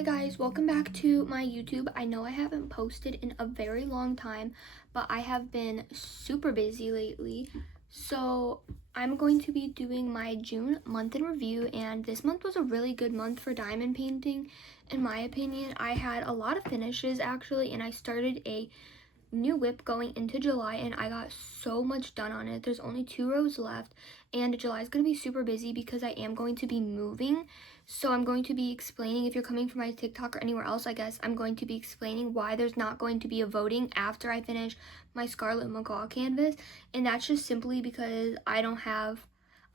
Hi guys, welcome back to my YouTube. I know I haven't posted in a very long time, but I have been super busy lately. So I'm going to be doing my June month in review, and this month was a really good month for diamond painting. In my opinion, I had a lot of finishes actually, and I started a new whip going into July, and I got so much done on it. There's only 2 rows left, and July is going to be super busy because I am going to be moving. So I'm going to be explaining, if you're coming from my TikTok or anywhere else, I guess I'm going to be explaining why there's not going to be a voting after I finish my Scarlet Macaw canvas. And that's just simply because I don't have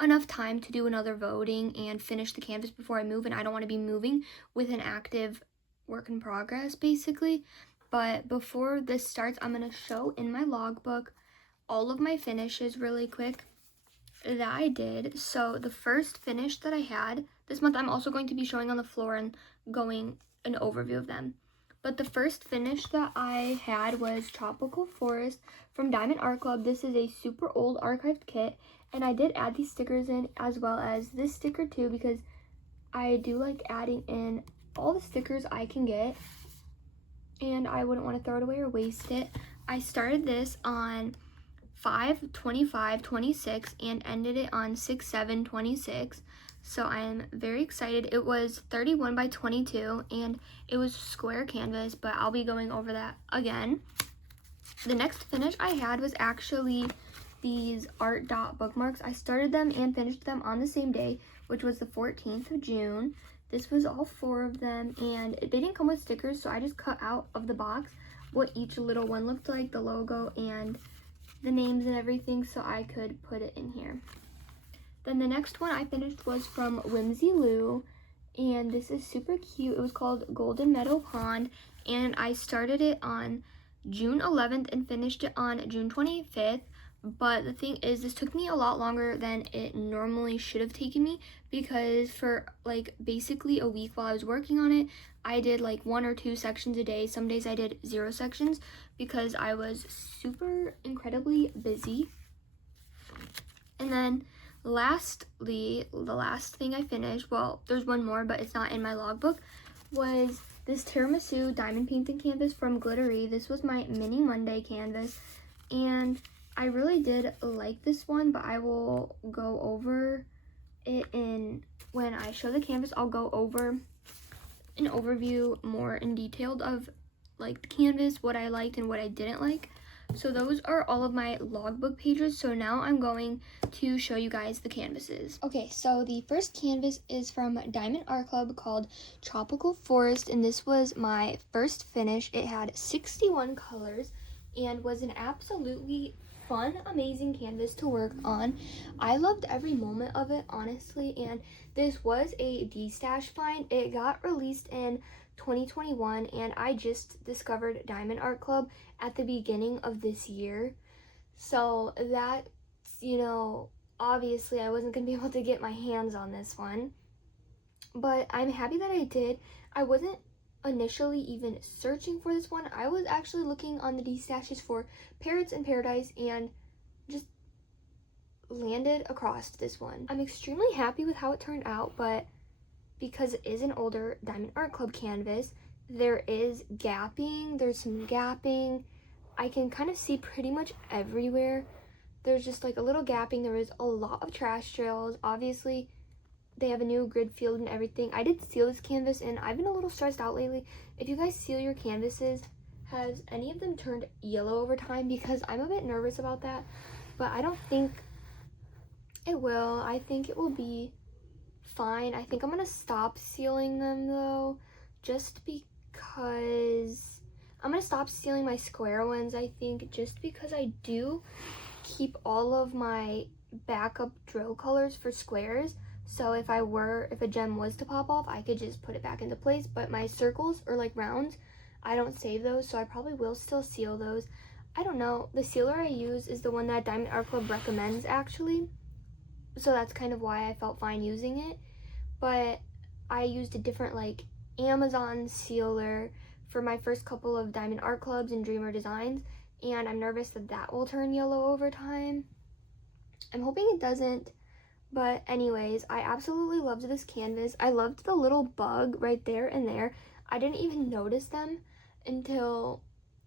enough time to do another voting and finish the canvas before I move, and I don't want to be moving with an active work in progress basically. But before this starts, I'm going to show in my logbook all of my finishes really quick that I did. So the first finish that I had this month, I'm also going to be showing on the floor and going an overview of them. But the first finish that I had was Tropical Forest from Diamond Art Club. This is a super old archived kit, and I did add these stickers in as well as this sticker too, because I do like adding in all the stickers I can get, and I wouldn't want to throw it away or waste it. I started this on 5/25/26 and ended it on 6/7/26. So I'm very excited. It was 31 by 22 and it was square canvas, but I'll be going over that again. The next finish I had was actually these art dot bookmarks. I started them and finished them on the same day, which was the 14th of June. This was all 4 of them, and they didn't come with stickers, so I just cut out of the box what each little one looked like, the logo and the names and everything, so I could put it in here. Then the next one I finished was from Whimsy Lou, and this is super cute. It was called Golden Meadow Pond, and I started it on June 11th and finished it on June 25th. But the thing is, this took me a lot longer than it normally should have taken me, because for like basically a week while I was working on it, I did like 1 or 2 sections a day. Some days I did 0 sections because I was super incredibly busy. And then lastly, the last thing I finished, well, there's one more, but it's not in my logbook, was this Tiramisu diamond painting canvas from Glittery. This was my Mini Monday canvas, and I really did like this one, but I will go over it when I show the canvas. I'll go over an overview more in detail of like the canvas, what I liked and what I didn't like. So those are all of my logbook pages. So now I'm going to show you guys the canvases. Okay, so the first canvas is from Diamond Art Club called Tropical Forest, and this was my first finish. It had 61 colors and was an absolutely fun, amazing canvas to work on. I loved every moment of it, honestly, and this was a D-Stash find. It got released in 2021, and I just discovered Diamond Art Club at the beginning of this year. So that's, obviously I wasn't going to be able to get my hands on this one, but I'm happy that I did. I wasn't initially even searching for this one. I was actually looking on the D-Stashes for Parrots in Paradise and just landed across this one. I'm extremely happy with how it turned out, but because it is an older Diamond Art Club canvas, there is gapping. There's some gapping. I can kind of see pretty much everywhere. There's just like a little gapping. There is a lot of trash trails. Obviously, they have a new grid field and everything. I did seal this canvas, and I've been a little stressed out lately. If you guys seal your canvases, has any of them turned yellow over time? Because I'm a bit nervous about that, but I don't think it will. I think it will be fine. I think I'm gonna stop sealing them though, just because I'm gonna stop sealing my square ones, I think, just because I do keep all of my backup drill colors for squares. So if a gem was to pop off, I could just put it back into place. But my circles or like rounds, I don't save those, so I probably will still seal those. I don't know. The sealer I use is the one that Diamond Art Club recommends, actually. So that's kind of why I felt fine using it. But I used a different like Amazon sealer for my first couple of Diamond Art Clubs and Dreamer Designs, and I'm nervous that that will turn yellow over time. I'm hoping it doesn't, but anyways, I absolutely loved this canvas. I loved the little bug right there and there. I didn't even notice them until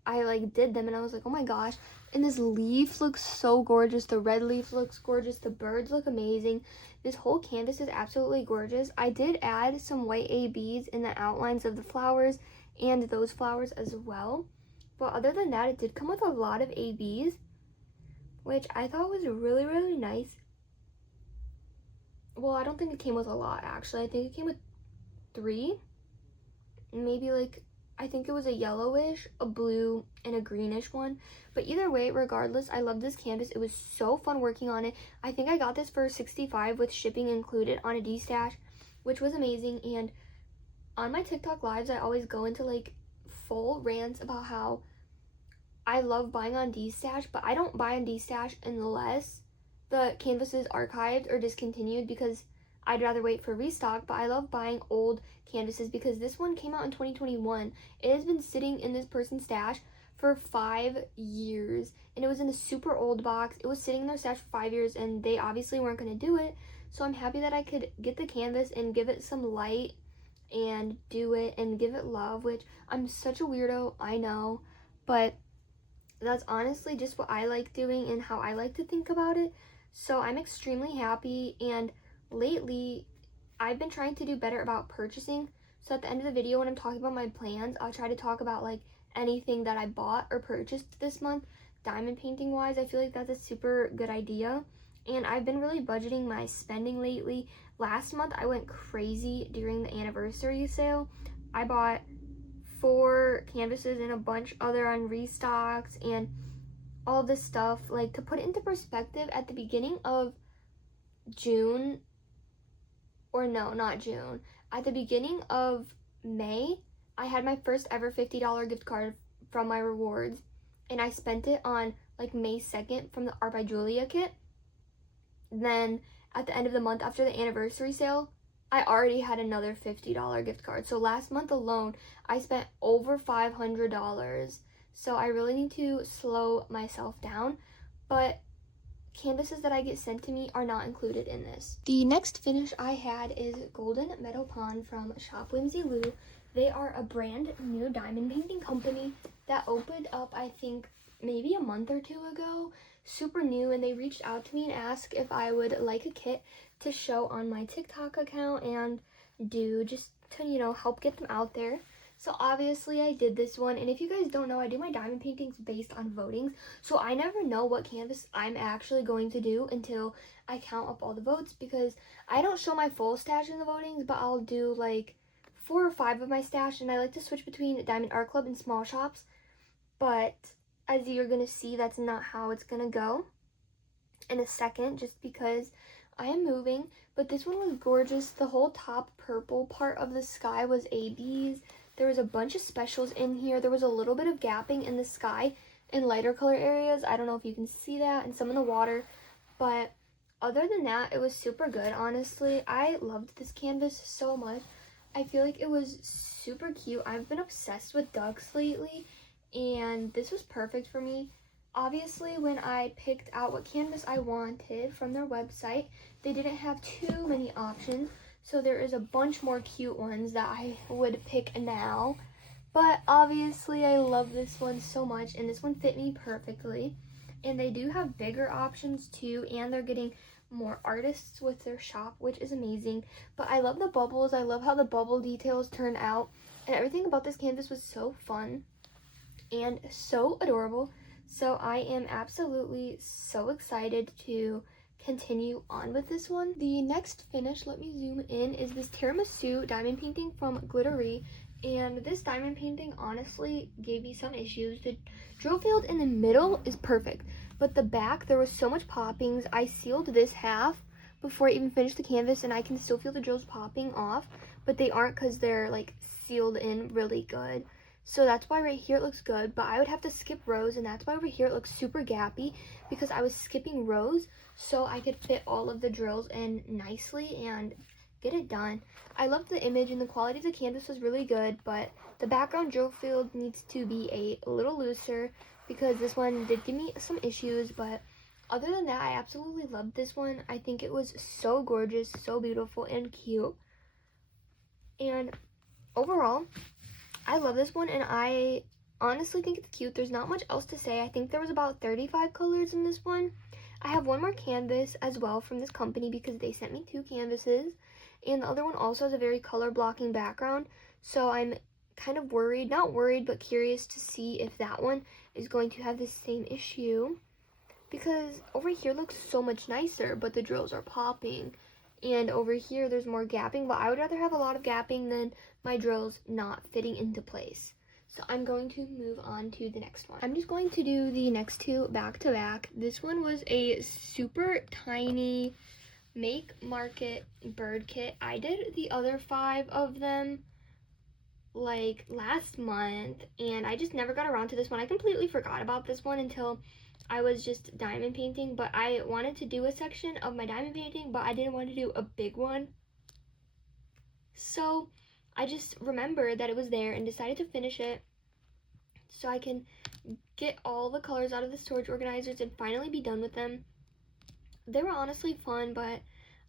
I like did them, and I was like, oh my gosh. And this leaf looks so gorgeous. The red leaf looks gorgeous. The birds look amazing. This whole canvas is absolutely gorgeous. I did add some white ABs in the outlines of the flowers and those flowers as well. But other than that, it did come with a lot of ABs, which I thought was really, really nice. Well, I don't think it came with a lot, actually. I think it came with 3. Maybe like, I think it was a yellowish, a blue, and a greenish one. But either way, regardless, I love this canvas. It was so fun working on it. I think I got this for $65 with shipping included on a D-Stash, which was amazing. And on my TikTok lives, I always go into like full rants about how I love buying on D-Stash, but I don't buy on D-Stash unless the canvas is archived or discontinued, because I'd rather wait for restock. But I love buying old canvases because this one came out in 2021. It has been sitting in this person's stash for 5 years, and it was in a super old box. It was sitting in their stash for 5 years, and they obviously weren't going to do it. So I'm happy that I could get the canvas and give it some light and do it and give it love, which I'm such a weirdo, I know, but that's honestly just what I like doing and how I like to think about it. So I'm extremely happy, and lately I've been trying to do better about purchasing. So at the end of the video, when I'm talking about my plans, I'll try to talk about like anything that I bought or purchased this month, diamond painting wise. I feel like that's a super good idea. And I've been really budgeting my spending lately. Last month I went crazy during the anniversary sale. I bought 4 canvases and a bunch other on restocks and all this stuff. Like, to put it into perspective, at the beginning of June, or no, not June, at the beginning of May, I had my first ever $50 gift card from my rewards, and I spent it on like May 2nd from the Art by Julia kit. Then at the end of the month after the anniversary sale, I already had another $50 gift card. So last month alone, I spent over $500. So I really need to slow myself down. But canvases that I get sent to me are not included in this. The next finish I had is Golden Meadow Pond from Shop Whimsy Lou. They are a brand new diamond painting company that opened up, I think, maybe a month or 2 ago. Super new, and they reached out to me and asked if I would like a kit to show on my TikTok account and do just to, you know, help get them out there. So obviously I did this one, and if you guys don't know, I do my diamond paintings based on votings, so I never know what canvas I'm actually going to do until I count up all the votes, because I don't show my full stash in the votings, but I'll do like 4 or 5 of my stash, and I like to switch between Diamond Art Club and small shops. But as you're gonna see, that's not how it's gonna go in a second, just because I am moving. But this one was gorgeous. The whole top purple part of the sky was ABs. There was a bunch of specials in here. There was a little bit of gapping in the sky in lighter color areas. I don't know if you can see that, and some in the water. But other than that, it was super good, honestly. I loved this canvas so much. I feel like it was super cute. I've been obsessed with ducks lately, and this was perfect for me. Obviously, when I picked out what canvas I wanted from their website, they didn't have too many options, so there is a bunch more cute ones that I would pick now. But obviously, I love this one so much, and this one fit me perfectly. And they do have bigger options too, and they're getting more artists with their shop, which is amazing. But I love the bubbles. I love how the bubble details turn out, and everything about this canvas was so fun and so adorable. So I am absolutely so excited to continue on with this one. The next finish, let me zoom in, is this tiramisu diamond painting from Glittery. And this diamond painting honestly gave me some issues. The drill field in the middle is perfect, but the back, there was so much poppings. I sealed this half before I even finished the canvas, and I can still feel the drills popping off, but they aren't because they're like sealed in really good. So that's why right here it looks good, but I would have to skip rows, and that's why over here it looks super gappy, because I was skipping rows so I could fit all of the drills in nicely and get it done. I love the image, and the quality of the canvas was really good, but the background drill field needs to be a little looser, because this one did give me some issues. But other than that, I absolutely loved this one. I think it was so gorgeous, so beautiful, and cute. And overall, I love this one, and I honestly think it's cute. There's not much else to say. I think there was about 35 colors in this one. I have one more canvas as well from this company because they sent me 2 canvases, and the other one also has a very color blocking background, so I'm kind of worried, not worried, but curious to see if that one is going to have the same issue, because over here looks so much nicer, but the drills are popping, and over here there's more gapping, but I would rather have a lot of gapping than my drills not fitting into place. So I'm going to move on to the next one. I'm just going to do the next 2 back to back. This one was a super tiny Make Market bird kit. I did the other 5 of them like last month, and I just never got around to this one. I completely forgot about this one until I was just diamond painting, but I wanted to do a section of my diamond painting, but I didn't want to do a big one. So I just remembered that it was there and decided to finish it so I can get all the colors out of the storage organizers and finally be done with them. They were honestly fun, but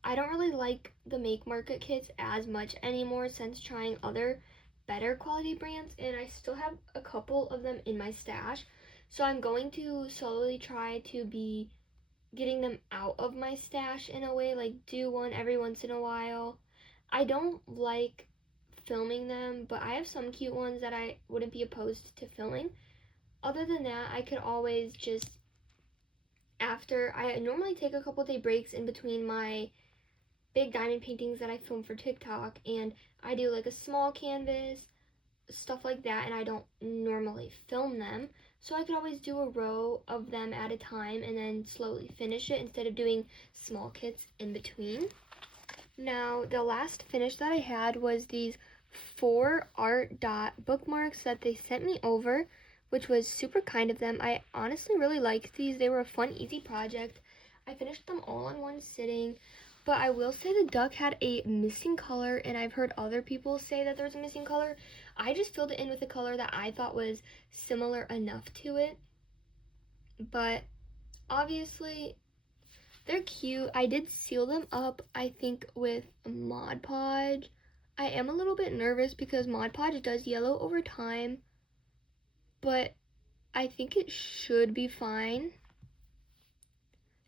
I don't really like the Make Market kits as much anymore since trying other better quality brands, and I still have a couple of them in my stash. So I'm going to slowly try to be getting them out of my stash in a way, like do one every once in a while. I don't like filming them, but I have some cute ones that I wouldn't be opposed to filming. Other than that, I could always just, after, I normally take a couple day breaks in between my big diamond paintings that I film for TikTok, and I do like a small canvas, stuff like that, and I don't normally film them. So I could always do a row of them at a time and then slowly finish it instead of doing small kits in between. Now, the last finish that I had was these 4 art dot bookmarks that they sent me over, which was super kind of them. I honestly really liked these. They were a fun, easy project. I finished them all in one sitting, but I will say the duck had a missing color, and I've heard other people say that there's a missing color. I just filled it in with a color that I thought was similar enough to it, but obviously they're cute. I did seal them up, I think, with Mod Podge. I am a little bit nervous because Mod Podge does yellow over time, but I think it should be fine.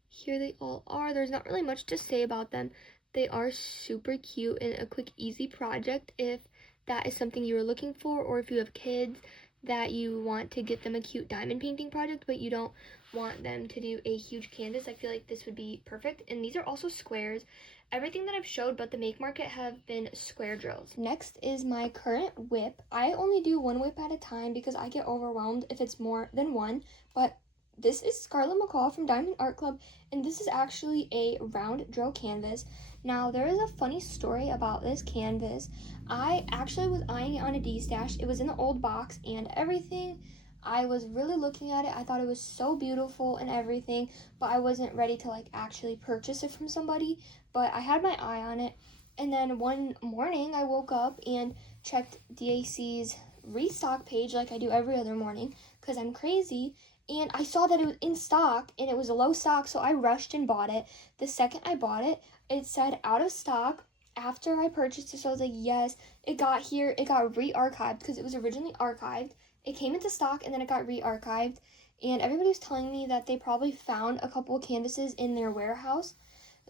Here they all are. There's not really much to say about them. They are super cute and a quick, easy project if that is something you were looking for, or if you have kids that you want to get them a cute diamond painting project, but you don't want them to do a huge canvas. I feel like this would be perfect. And these are also squares. Everything that I've showed but the Make Market have been square drills. Next is my current whip. I only do one whip at a time because I get overwhelmed if it's more than one, but this is Scarlett McCall from Diamond Art Club, and this is actually a round drill canvas. Now, there is a funny story about this canvas. I actually was eyeing it on a D-stash. It was in the old box and everything. I was really looking at it. I thought it was so beautiful and everything, but I wasn't ready to like actually purchase it from somebody, but I had my eye on it. And then one morning I woke up and checked DAC's restock page like I do every other morning because I'm crazy, and I saw that it was in stock and it was a low stock, so I rushed and bought it. The second I bought it, it said out of stock. After I purchased it, so I was like, yes, it got here. It got re-archived because it was originally archived. It came into stock and then it got re-archived, and everybody was telling me that they probably found a couple of canvases in their warehouse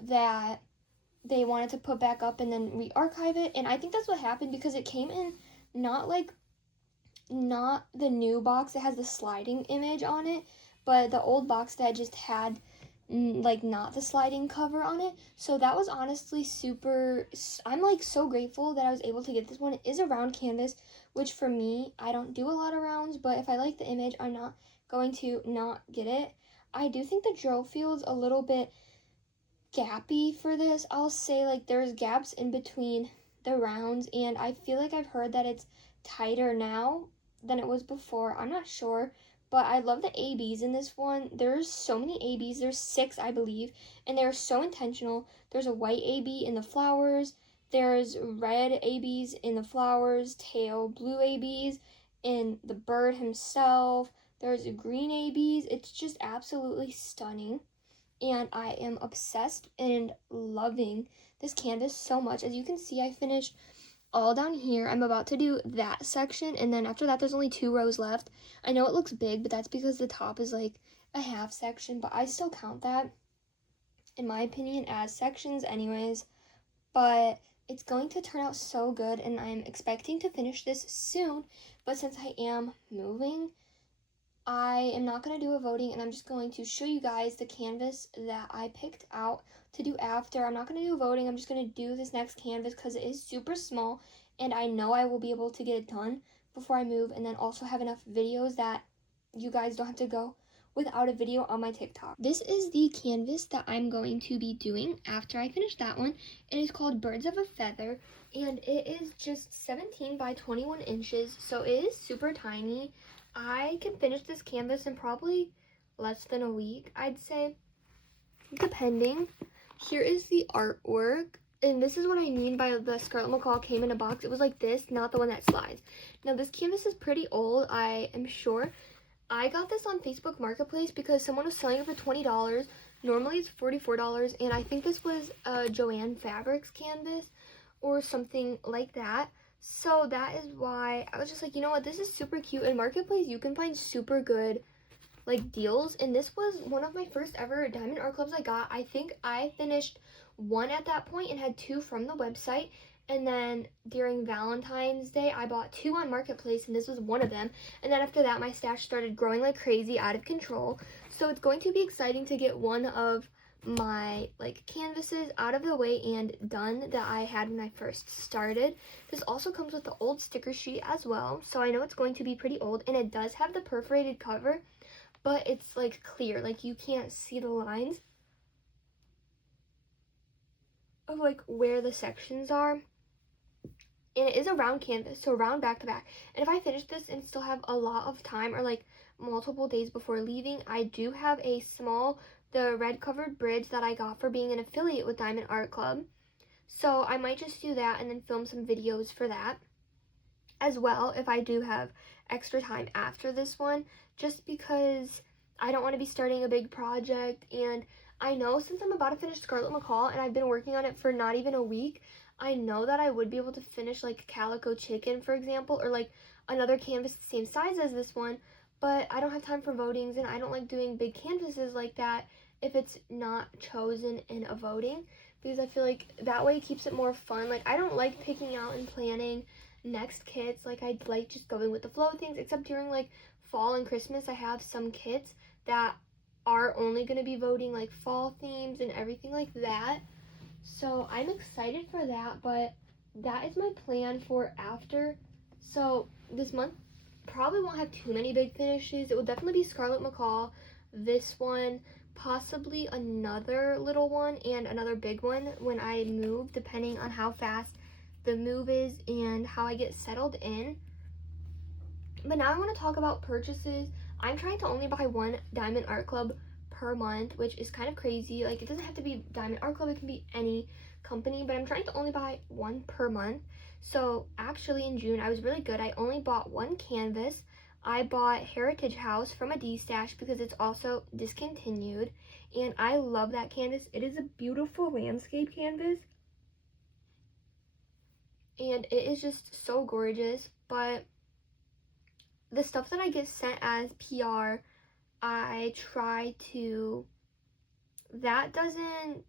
that they wanted to put back up and then re-archive it, and I think that's what happened because it came in not the new box that has the sliding image on it, but the old box that just had like not the sliding cover on it. So that was honestly super, I'm like so grateful that I was able to get this one. It is a round canvas, which for me, I don't do a lot of rounds, but if I like the image, I'm not going to not get it. I do think the drill field's a little bit gappy for this. I'll say like there's gaps in between the rounds, and I feel like I've heard that it's tighter now than it was before. I'm not sure, but I love the ABs in this one. There's so many ABs. There's 6, I believe, and they're so intentional. There's a white AB in the flowers. There's red ABs in the flowers, tail, blue ABs in the bird himself. There's green ABs. It's just absolutely stunning, and I am obsessed and loving this canvas so much. As you can see, I finished all down here. I'm about to do that section, and then after that there's only 2 rows left. I know it looks big, but that's because the top is like a half section, but I still count that, in my opinion, as sections anyways. But it's going to turn out so good, and I'm expecting to finish this soon. But since I am moving, I am not going to do a voting, and I'm just going to show you guys the canvas that I picked out to do after. I'm not going to do voting. I'm just going to do this next canvas because it is super small, and I know I will be able to get it done before I move, and then also have enough videos that you guys don't have to go without a video on my TikTok. This is the canvas that I'm going to be doing after I finish that one. It is called Birds of a Feather, and it is just 17 by 21 inches, so it is super tiny. I can finish this canvas in probably less than a week, I'd say, depending. Here is the artwork, and this is what I mean by the Scarlet McCall came in a box. It was like this, not the one that slides. Now, this canvas is pretty old, I am sure. I got this on Facebook Marketplace because someone was selling it for $20. Normally it's $44, and I think this was a Joann Fabrics canvas or something like that. So that is why I was just like, you know what, this is super cute. In Marketplace, you can find super good like deals, and this was one of my first ever diamond art clubs I got. I think I finished 1 at that point and had 2 from the website. And then during Valentine's Day, I bought 2 on Marketplace, and this was one of them. And then after that, my stash started growing like crazy, out of control. So it's going to be exciting to get one of my like canvases out of the way and done that I had when I first started. This also comes with the old sticker sheet as well, so I know it's going to be pretty old, and it does have the perforated cover, but it's like clear, like you can't see the lines of like where the sections are. And it is a round canvas, so round back to back. And if I finish this and still have a lot of time, or like multiple days before leaving, I do have a small, the red covered bridge that I got for being an affiliate with Diamond Art Club. So I might just do that and then film some videos for that as well if I do have extra time after this one, just because I don't want to be starting a big project. And I know since I'm about to finish Scarlet McCall and I've been working on it for not even a week, I know that I would be able to finish like Calico Chicken, for example, or like another canvas the same size as this one, but I don't have time for votings, and I don't like doing big canvases like that if it's not chosen in a voting, because I feel like that way it keeps it more fun. Like, I don't like picking out and planning next kits. Like, I like just going with the flow of things, except during like fall and Christmas, I have some kits that are only going to be voting like fall themes and everything like that. So I'm excited for that, but that is my plan for after. So this month probably won't have too many big finishes. It will definitely be Scarlet McCall, this one, possibly another little one, and another big one when I move, depending on how fast the move is and how I get settled in. But now I want to talk about purchases. I'm trying to only buy 1 Diamond Art Club per month, which is kind of crazy. Like, it doesn't have to be Diamond Art Club, it can be any company, but I'm trying to only buy 1 per month. So actually in June I was really good. I only bought 1 canvas. I bought Heritage House from a D-Stash because it's also discontinued, and I love that canvas. It is a beautiful landscape canvas, and it is just so gorgeous. But the stuff that I get sent as PR, I try to, that doesn't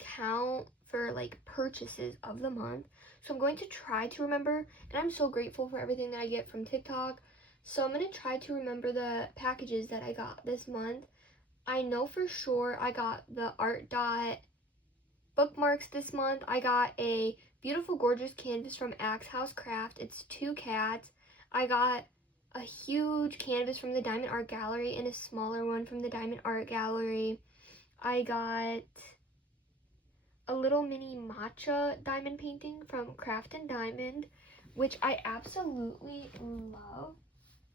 count for like purchases of the month. So I'm going to try to remember, and I'm so grateful for everything that I get from TikTok. So I'm going to try to remember the packages that I got this month. I know for sure I got the Art Dot bookmarks this month. I got a beautiful, gorgeous canvas from Axe House Craft. It's 2 cats. I got a huge canvas from the Diamond Art Gallery and a smaller one from the Diamond Art Gallery. I got a little mini matcha diamond painting from Craft and Diamond, which I absolutely love.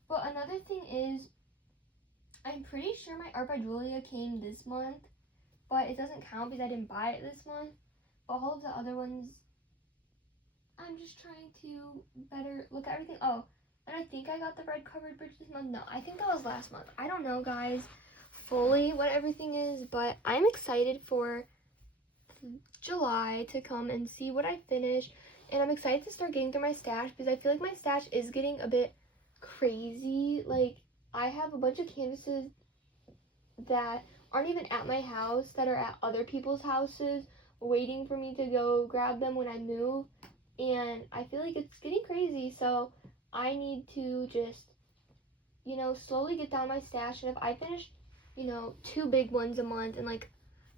But another thing is, I'm pretty sure my Art by Julia came this month, but it doesn't count because I didn't buy it this month. But all of the other ones, I'm just trying to better look at everything. Oh, and I think I got the red covered bridge this month. No, I think that was last month. I don't know, guys, fully what everything is, but I'm excited for July to come and see what I finish. And I'm excited to start getting through my stash because I feel like my stash is getting a bit crazy. Like, I have a bunch of canvases that aren't even at my house, that are at other people's houses, waiting for me to go grab them when I move. And I feel like it's getting crazy, so I need to just, you know, slowly get down my stash. And if I finish, you know, 2 big ones a month and like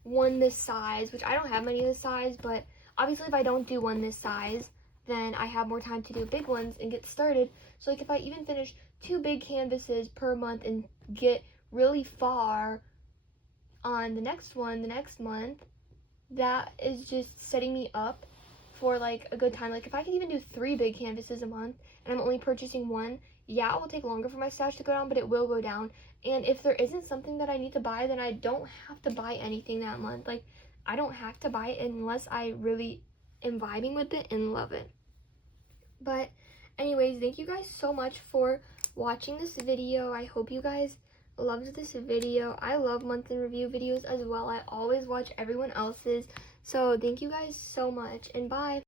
one this size, which I don't have many this size, but obviously if I don't do one this size, then I have more time to do big ones and get started. So like if I even finish 2 big canvases per month and get really far on the next one the next month, that is just setting me up for like a good time. Like if I can even do 3 big canvases a month and I'm only purchasing one, yeah, it will take longer for my stash to go down, but it will go down. And if there isn't something that I need to buy, then I don't have to buy anything that month. Like, I don't have to buy it unless I really am vibing with it and love it. But anyways, thank you guys so much for watching this video. I hope you guys loved this video. I love month in review videos as well. I always watch everyone else's. So thank you guys so much, and bye.